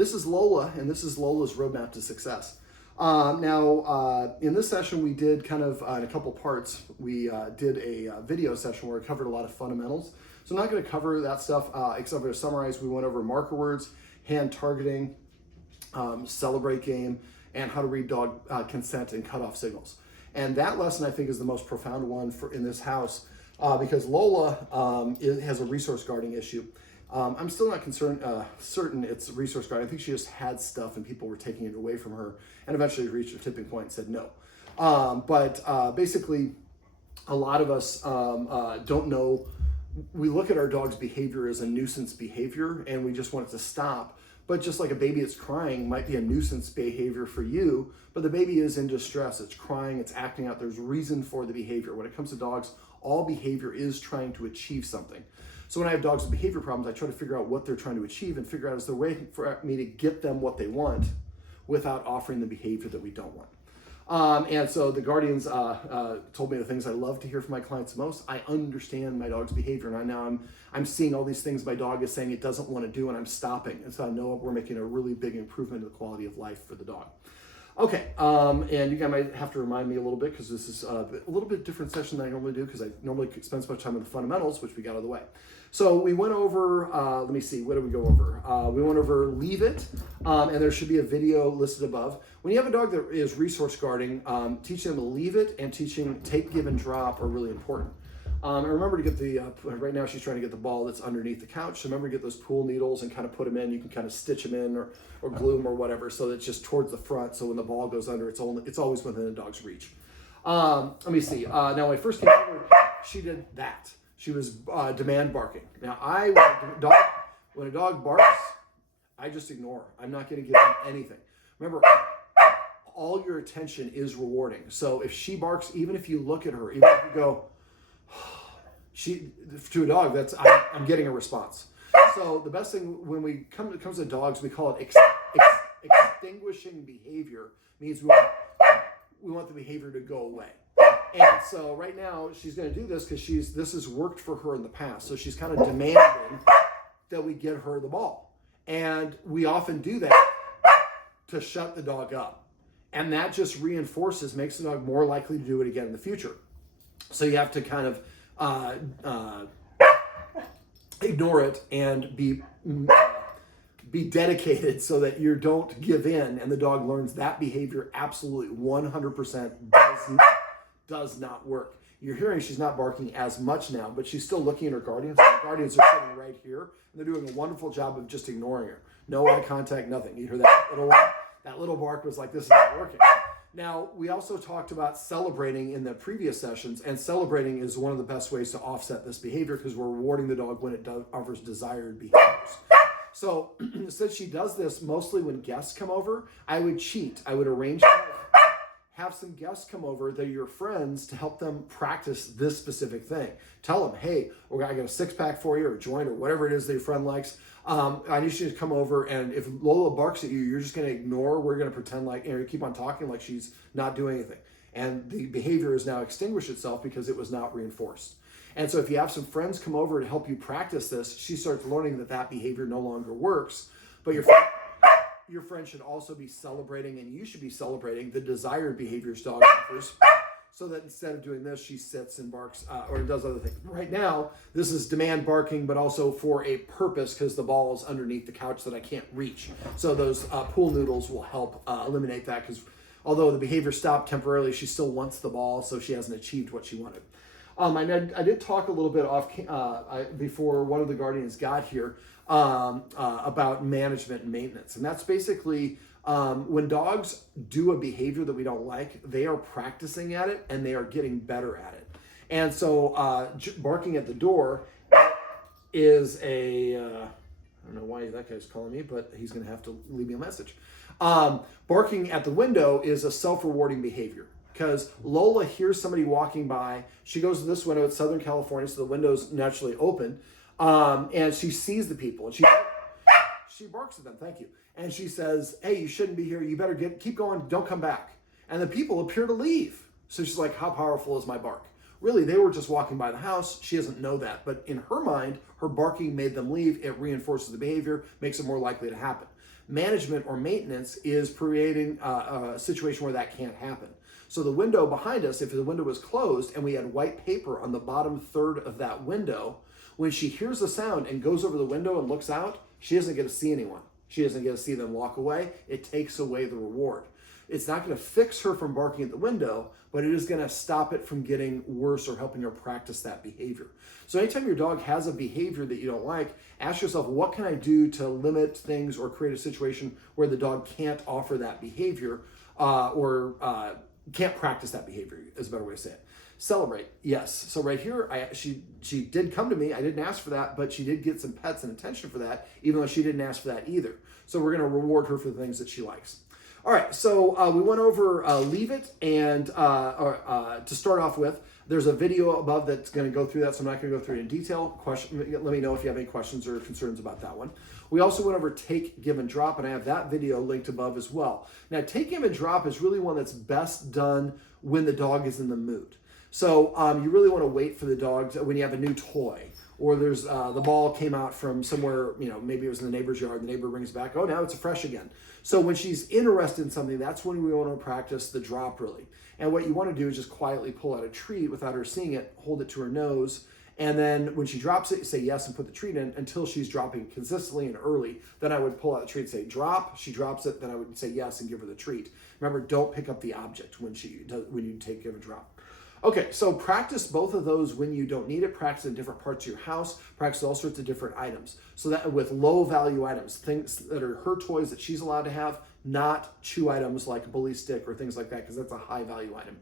This is Lola, and this is Lola's roadmap to success. In this session, we did kind of in a couple parts. We did a video session where we covered a lot of fundamentals. So I'm not going to cover that stuff except for to summarize. We went over marker words, hand targeting, celebrate game, and how to read dog consent and cutoff signals. And that lesson, I think, is the most profound one in this house because Lola has a resource guarding issue. I'm still not certain it's resource guarding. I think she just had stuff and people were taking it away from her and eventually reached a tipping point and said no. Basically, a lot of us don't know. We look at our dog's behavior as a nuisance behavior and we just want it to stop. But just like a baby that's crying might be a nuisance behavior for you, but the baby is in distress. It's crying, it's acting out. There's reason for the behavior. When it comes to dogs, all behavior is trying to achieve something. So when I have dogs with behavior problems, I try to figure out what they're trying to achieve and figure out is there a way for me to get them what they want without offering the behavior that we don't want. And so the guardians told me the things I love to hear from my clients most. I understand my dog's behavior, and now I'm seeing all these things my dog is saying it doesn't want to do, and I'm stopping. And so I know we're making a really big improvement in the quality of life for the dog. Okay, and you guys might have to remind me a little bit because this is a little bit different session than I normally do because I normally spend so much time on the fundamentals, which we got out of the way. So we went over, let me see, what did we go over? We went over leave it, and there should be a video listed above. When you have a dog that is resource guarding, teaching them to leave it and teaching take, give, and drop are really important. And remember to get right now she's trying to get the ball that's underneath the couch. So remember to get those pool needles and kind of put them in. You can kind of stitch them in or glue them or whatever so that it's just towards the front. So when the ball goes under, it's always within the dog's reach. Let me see. Now when I first came over, she did that. She was demand barking. Now when a dog barks, I just ignore. I'm not going to give them anything. Remember, all your attention is rewarding. So if she barks, even if you look at her, even if you go, to a dog, I'm getting a response. So the best thing when it comes to dogs, we call it extinguishing behavior. Means we want the behavior to go away. And so right now she's going to do this because this has worked for her in the past. So she's kind of demanding that we get her the ball, and we often do that to shut the dog up, and that just makes the dog more likely to do it again in the future. So you have to kind of ignore it and be dedicated so that you don't give in and the dog learns that behavior absolutely 100% does not work. You're hearing she's not barking as much now, but she's still looking at her guardians. The guardians are sitting right here and they're doing a wonderful job of just ignoring her. No eye contact, nothing. You hear that little one? That little bark was like, this is not working. Now, we also talked about celebrating in the previous sessions, and celebrating is one of the best ways to offset this behavior because we're rewarding the dog when it offers desired behaviors. So since she does this mostly when guests come over, I would cheat. I would arrange to have some guests come over that are your friends to help them practice this specific thing. Tell them, hey, I got a six-pack for you or a joint or whatever it is that your friend likes. I need you to come over, and if Lola barks at you, you're just going to ignore. We're going to pretend like, keep on talking like she's not doing anything. And the behavior has now extinguished itself because it was not reinforced. And so if you have some friends come over to help you practice this, she starts learning that behavior no longer works. But your friend should also be celebrating, and you should be celebrating the desired behaviors dog offers. So that instead of doing this, she sits and barks or does other things. Right now, this is demand barking, but also for a purpose because the ball is underneath the couch that I can't reach. So those pool noodles will help eliminate that because although the behavior stopped temporarily, she still wants the ball, so she hasn't achieved what she wanted. I did talk a little bit before one of the guardians got here about management and maintenance. And that's basically when dogs do a behavior that we don't like, they are practicing at it and they are getting better at it. And so barking at the door is I don't know why that guy's calling me, but he's going to have to leave me a message. Barking at the window is a self-rewarding behavior because Lola hears somebody walking by. She goes to this window. It's Southern California, so the window's naturally open. And she sees the people and she barks at them. Thank you. And she says, hey, you shouldn't be here. You better keep going. Don't come back. And the people appear to leave. So she's like, how powerful is my bark? Really, they were just walking by the house. She doesn't know that. But in her mind, her barking made them leave. It reinforces the behavior, makes it more likely to happen. Management or maintenance is creating a situation where that can't happen. So the window behind us, if the window was closed and we had white paper on the bottom third of that window, when she hears the sound and goes over the window and looks out, she doesn't get to see anyone. She doesn't get to see them walk away. It takes away the reward. It's not going to fix her from barking at the window, but it is going to stop it from getting worse or helping her practice that behavior. So anytime your dog has a behavior that you don't like, ask yourself, what can I do to limit things or create a situation where the dog can't offer that behavior or can't practice that behavior is a better way to say it. Celebrate, yes. So right here, she did come to me. I didn't ask for that, but she did get some pets and attention for that, even though she didn't ask for that either. So we're going to reward her for the things that she likes. All right, so we went over leave it, and to start off with, there's a video above that's going to go through that, so I'm not going to go through it in detail. Let me know if you have any questions or concerns about that one. We also went over take, give, and drop, and I have that video linked above as well. Now, take, give, and drop is really one that's best done when the dog is in the mood. So you really want to wait for the dog when you have a new toy, or there's the ball came out from somewhere, maybe it was in the neighbor's yard, the neighbor brings it back, oh, now it's fresh again. So when she's interested in something, that's when we want to practice the drop really. And what you want to do is just quietly pull out a treat without her seeing it, hold it to her nose, and then when she drops it, say yes and put the treat in until she's dropping consistently and early. Then I would pull out the treat, say drop, she drops it, then I would say yes and give her the treat. Remember, don't pick up the object when you take, give, and drop. Okay, so practice both of those when you don't need it. Practice in different parts of your house. Practice all sorts of different items. So that with low value items, things that are her toys that she's allowed to have, not chew items like a bully stick or things like that, because that's a high value item.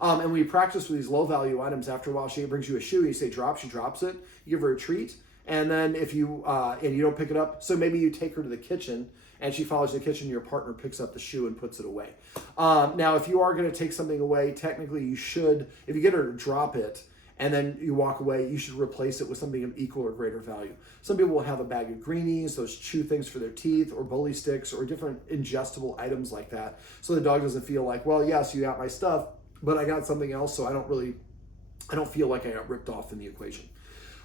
And we practice with these low value items. After a while, she brings you a shoe, you say drop, she drops it, you give her a treat. And then if you, and you don't pick it up, so maybe you take her to the kitchen and she follows the kitchen, your partner picks up the shoe and puts it away. Now, if you are going to take something away, technically you should, if you get her to drop it and then you walk away, you should replace it with something of equal or greater value. Some people will have a bag of greenies, those chew things for their teeth, or bully sticks, or different ingestible items like that. So the dog doesn't feel like, well, yes, you got my stuff, but I got something else, so I don't feel like I got ripped off in the equation.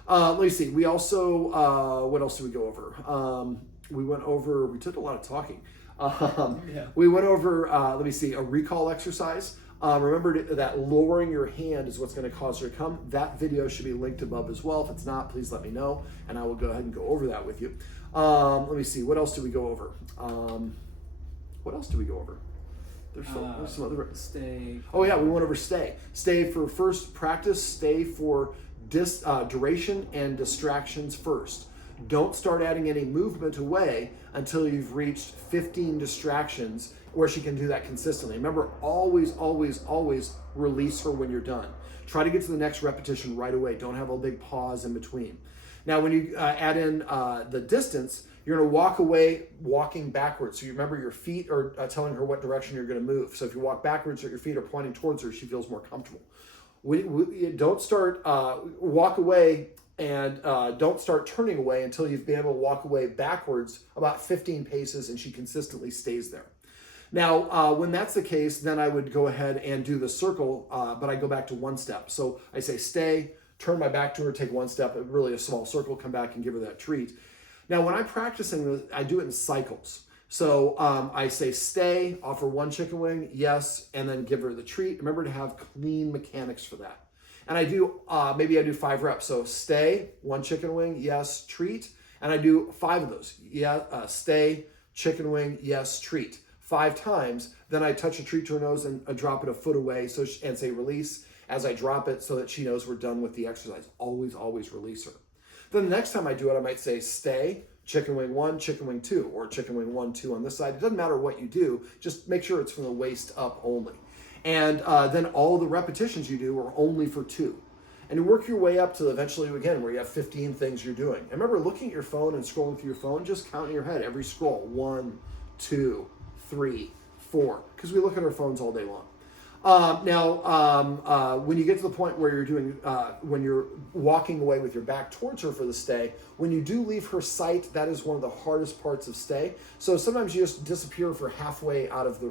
Let me see. We also, what else did we go over? We took a lot of talking. We went over, let me see, a recall exercise. Remember that lowering your hand is what's going to cause her to come. That video should be linked above as well. If it's not, please let me know, and I will go ahead and go over that with you. Let me see. What else did we go over? There's some other. Stay. Oh yeah, we went over stay. Stay for first practice. Stay for duration and distractions first. Don't start adding any movement away until you've reached 15 distractions where she can do that consistently. Remember, always, always, always release her when you're done. Try to get to the next repetition right away. Don't have a big pause in between. Now, when you add in the distance, you're going to walk away walking backwards. So you remember your feet are telling her what direction you're going to move. So if you walk backwards or your feet are pointing towards her, she feels more comfortable. Don't start, walk away and don't start turning away until you've been able to walk away backwards about 15 paces and she consistently stays there. Now, when that's the case, then I would go ahead and do the circle, but I go back to one step. So I say stay, turn my back to her, take one step, really a small circle, come back and give her that treat. Now, when I'm practicing, I do it in cycles. So I say stay, offer one chicken wing, yes, and then give her the treat. Remember to have clean mechanics for that. And I do, maybe I do 5 reps. So stay, one chicken wing, yes, treat. And I do 5 of those. Yeah, stay, chicken wing, yes, treat. 5 times. Then I touch a treat to her nose and drop it a foot away and say release as I drop it so that she knows we're done with the exercise. Always, always release her. Then the next time I do it, I might say stay, chicken wing 1, chicken wing 2, or chicken wing 1, 2 on this side. It doesn't matter what you do, just make sure it's from the waist up only. And then all the repetitions you do are only for 2. And you work your way up to eventually, again, where you have 15 things you're doing. And remember, looking at your phone and scrolling through your phone, just count in your head every scroll. 1, 2, 3, 4, because we look at our phones all day long. When you get to the point where you're doing, when you're walking away with your back towards her for the stay, when you do leave her sight, that is one of the hardest parts of stay. So sometimes you just disappear for halfway out of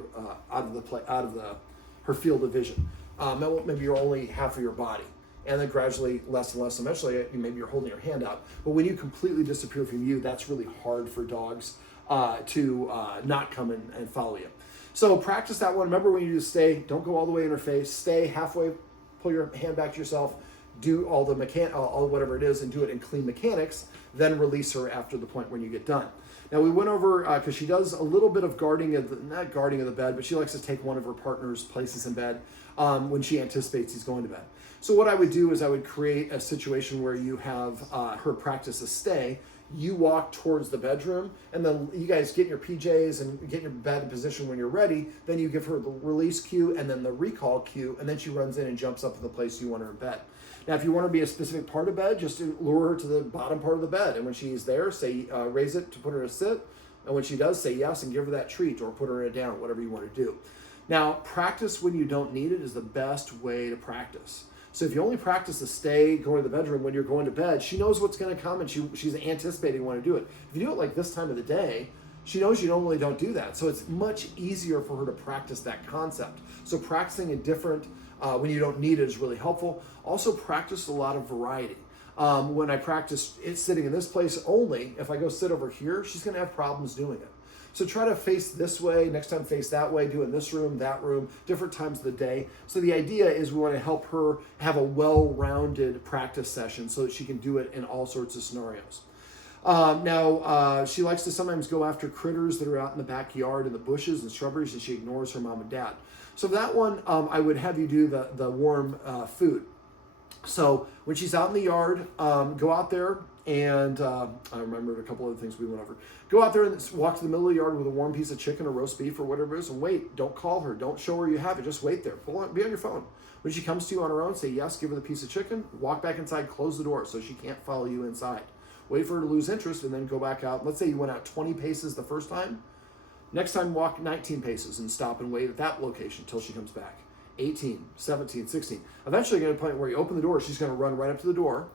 her field of vision. Maybe you're only half of your body, and then gradually less and less. Eventually, maybe you're holding your hand out. But when you completely disappear from view, that's really hard for dogs. to not come and follow you. So practice that one. Remember when you do stay, don't go all the way in her face. Stay halfway, pull your hand back to yourself, do all the all whatever it is, and do it in clean mechanics. Then release her after the point when you get done. Now we went over because she does a little bit of guarding of not guarding of the bed, but she likes to take one of her partner's places in bed when she anticipates he's going to bed. So what I would do is I would create a situation where you have her practice a stay. You walk towards the bedroom, and then you guys get in your PJs and get your bed in position when you're ready. Then you give her the release cue and then the recall cue, and then she runs in and jumps up to the place you want her in bed. Now, if you want to be a specific part of bed, just lure her to the bottom part of the bed, and when she's there, say raise it to put her to sit, and when she does, say yes and give her that treat, or put her in a down, whatever you want to do. Now, practice when you don't need it is the best way to practice. So if you only practice to stay going to the bedroom when you're going to bed, she knows what's going to come and she's anticipating when to do it. If you do it like this time of the day, she knows you normally don't do that. So it's much easier for her to practice that concept. So practicing a different, when you don't need it is really helpful. Also practice a lot of variety. When I practice it sitting in this place only, if I go sit over here, she's going to have problems doing it. So try to face this way, next time face that way, do in this room, that room, different times of the day. So the idea is we want to help her have a well-rounded practice session so that she can do it in all sorts of scenarios. Now, she likes to sometimes go after critters that are out in the backyard in the bushes and shrubberies, and she ignores her mom and dad. So that one, I would have you do the warm food. So when she's out in the yard, go out there and I remembered a couple other things we went over. Go out there and walk to the middle of the yard with a warm piece of chicken or roast beef or whatever it is and wait. Don't call her. Don't show her you have it. Just wait there. Be on your phone. When she comes to you on her own, say yes, give her the piece of chicken, walk back inside, close the door so she can't follow you inside. Wait for her to lose interest and then go back out. Let's say you went out 20 paces the first time. Next time, walk 19 paces and stop and wait at that location until she comes back. 18, 17, 16. Eventually, you're going to a point where you open the door, she's going to run right up to the door.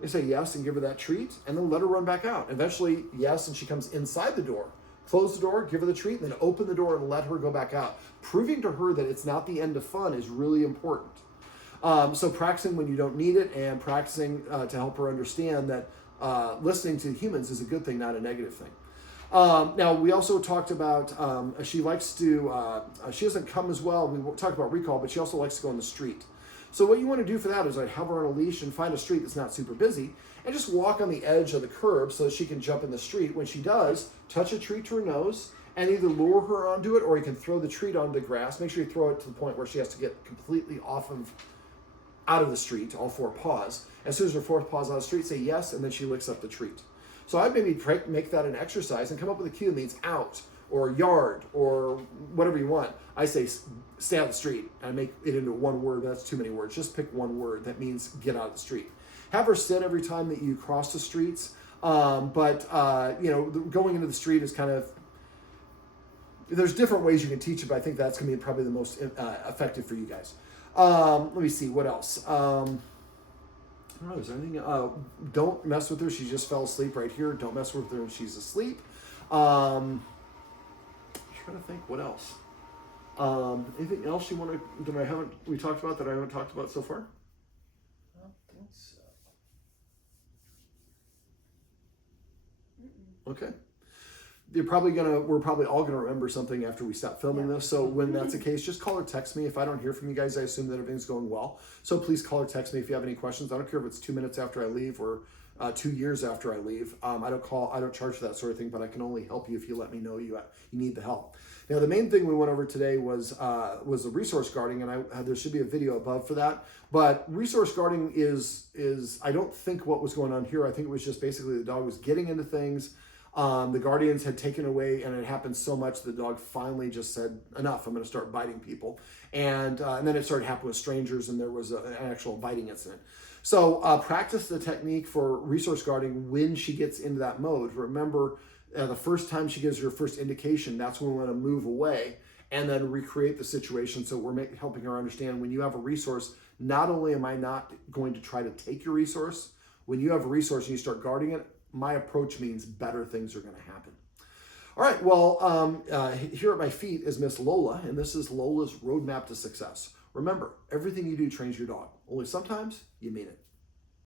You say yes and give her that treat, and then let her run back out. Eventually, yes, and she comes inside the door. Close the door, give her the treat, and then open the door and let her go back out. Proving to her that it's not the end of fun is really important. So practicing when you don't need it and practicing to help her understand that listening to humans is a good thing, not a negative thing. Now, we also talked about, she likes to, she doesn't come as well. We talked about recall, but she also likes to go on the street. So what you want to do for that is have her on a leash and find a street that's not super busy and just walk on the edge of the curb so that she can jump in the street. When she does, touch a treat to her nose and either lure her onto it or you can throw the treat onto the grass. Make sure you throw it to the point where she has to get completely out of the street, all four paws. As soon as her fourth paw's out of the street, say yes, and then she licks up the treat. So I'd maybe make that an exercise and come up with a cue that means out or yard or whatever you want. I say stay out of the street. I make it into one word. That's too many words. Just pick one word that means get out of the street. Have her sit every time that you cross the streets. But going into the street is kind of, there's different ways you can teach it, but I think that's going to be probably the most effective for you guys. Let me see, what else? I don't know, is there anything? Don't mess with her. She just fell asleep right here. Don't mess with her when she's asleep. I'm trying to think what else. Anything else you want to, we talked about that I haven't talked about so far? I don't think so. Okay. We're probably all gonna remember something after we stop filming this. So when that's the case, just call or text me. If I don't hear from you guys, I assume that everything's going well. So please call or text me if you have any questions. I don't care if it's 2 minutes after I leave or 2 years after I leave. I don't charge for that sort of thing, but I can only help you if you let me know you need the help. Now, the main thing we went over today was the resource guarding, and there should be a video above for that. But resource guarding is I don't think what was going on here. I think it was just basically the dog was getting into things. The guardians had taken away, and it happened so much the dog finally just said, enough, I'm going to start biting people. And then it started happening with strangers, and there was an actual biting incident. So practice the technique for resource guarding when she gets into that mode. Remember, the first time she gives her first indication, that's when we want to move away and then recreate the situation. So we're helping her understand when you have a resource, not only am I not going to try to take your resource, when you have a resource and you start guarding it, my approach means better things are going to happen. All right, well, here at my feet is Miss Lola, and this is Lola's Roadmap to Success. Remember, everything you do trains your dog. Only sometimes you mean it.